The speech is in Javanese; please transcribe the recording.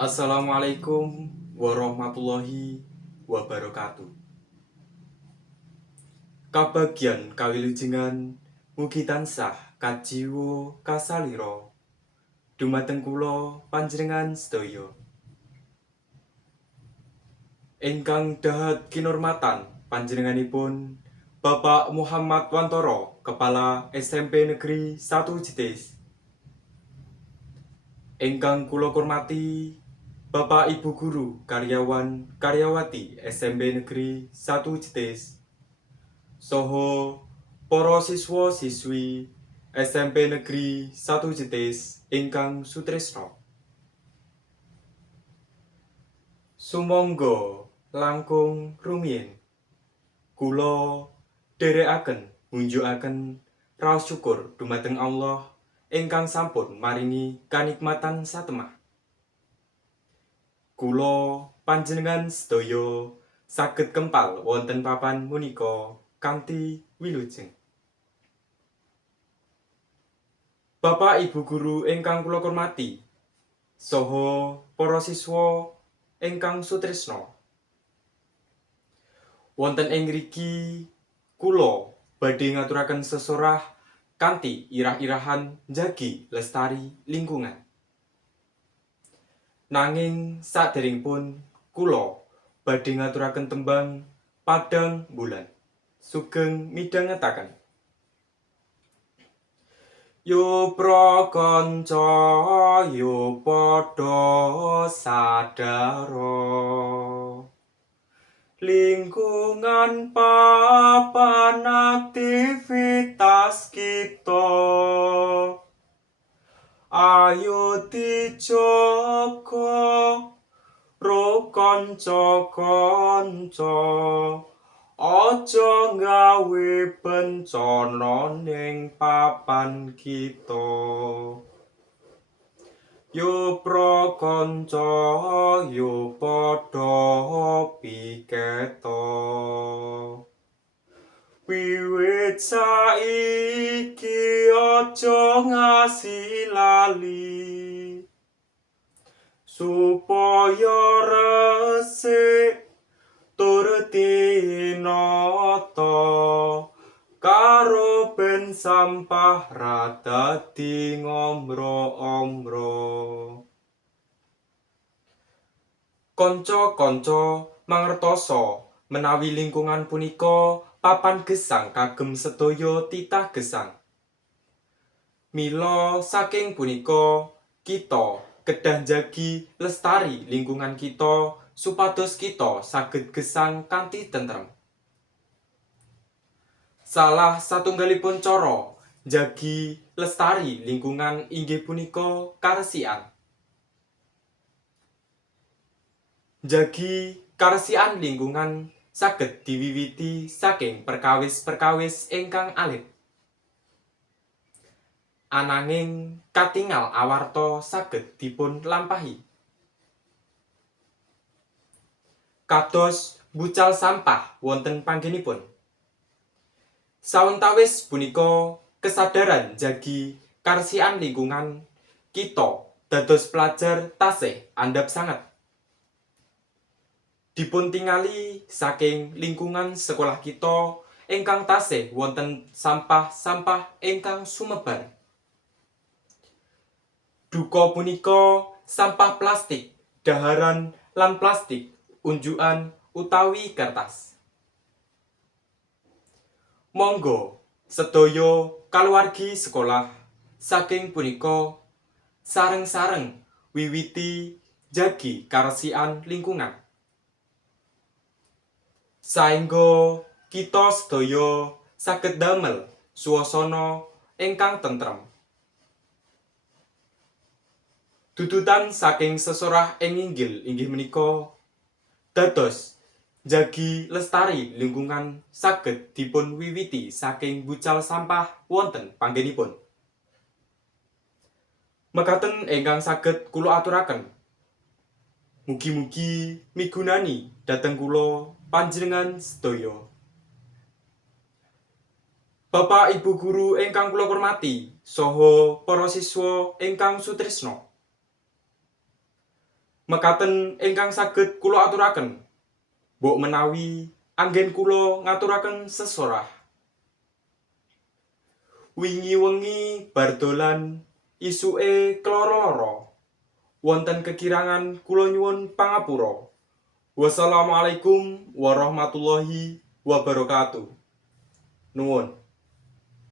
Assalamualaikum warahmatullahi wabarakatuh. Kabagyan kawilujengan mugi tansah kajiwa kasalira dumateng kula panjenengan sedaya. Ingkang dahat kinurmatan panjenenganipun Bapak Muhammad Wantoro, Kepala SMP Negeri 1 Jetis. Ingkang kula hormati Bapak Ibu Guru Karyawan Karyawati SMP Negeri 1 Jetis. Soho para siswa siswi SMP Negeri 1 Jetis ingkang sutresna. Sumangga langkung rumiyin kula dherekaken munjukaken raos syukur dumateng Allah ingkang sampun maringi kanikmatan satemah. Kula panjenengan sedaya saged kempal wonten papan punika kanthi wilujeng. Bapak Ibu Guru ingkang kula hormati saha para siswa ingkang sutresna. Wonten ing mriki kula badhe ngaturaken sesorah kanthi irah-irahan njagi lestari lingkungan. Nanging saderengipun kula badhe ngaturaken tembang Padang Bulan sugeng midhangetaken. Yo prakanca yo padha sadara lingkungan papan aktivitas kita ayo dijaga ro kanca-kanca aja gawe bencana ning papan kita. Yo prakanca yo padha piketa. Wiwit saiki aja ngasih lali supaya resik tur tinata karo ben sampah ra dadi ngombro-ombro. Kanca-kanca mangertosa menawi lingkungan punika papan gesang kagem sedaya titah gesang. Mila saking punika kita kedah njagi lestari lingkungan kita supados kita saged gesang kanthi tentrem. Salah satunggalipun cara njagi lestari lingkungan inggih punika karesikan. Njagi karesikan lingkungan saged diwiwiti saking perkawis-perkawis ingkang alit. Ananging katingal awarta saged dipun lampahi. Kados bucal sampah wonten panggenipun. Sawentawis punika kesadaran njagi karesikan lingkungan kita dados pelajar tasih andhap sanget. Dipun tingali saking lingkungan sekolah kita ingkang tasih wonten sampah-sampah ingkang sumebar. Duka punika sampah plastik, daharan lan plastik, unjukan utawi kertas. Monggo sedaya kaluwargi sekolah saking punika sareng-sareng wiwiti njagi karesikan lingkungan. Saengga kita sedaya saged damel suasana ingkang tentrem. Dudutan saking sesorah ing inggih menika dados njagi lestari lingkungan saged dipun wiwiti saking bucal sampah wonten panggenipun. Mekaten ingkang saged kula aturaken. Mugi-mugi migunani dhateng kula panjenengan sedaya. Bapak Ibu Guru ingkang kula hormati saha para siswa ingkang sutresna. Mekaten ingkang saged kula aturaken. Mbok menawi anggen kula ngaturaken sesorah. Wingi wengi bar dolan isuke kloro-loro. Wonten kekirangan kula nyuwun pangapura. Wassalamualaikum warahmatullahi wabarakatuh. Nuwun.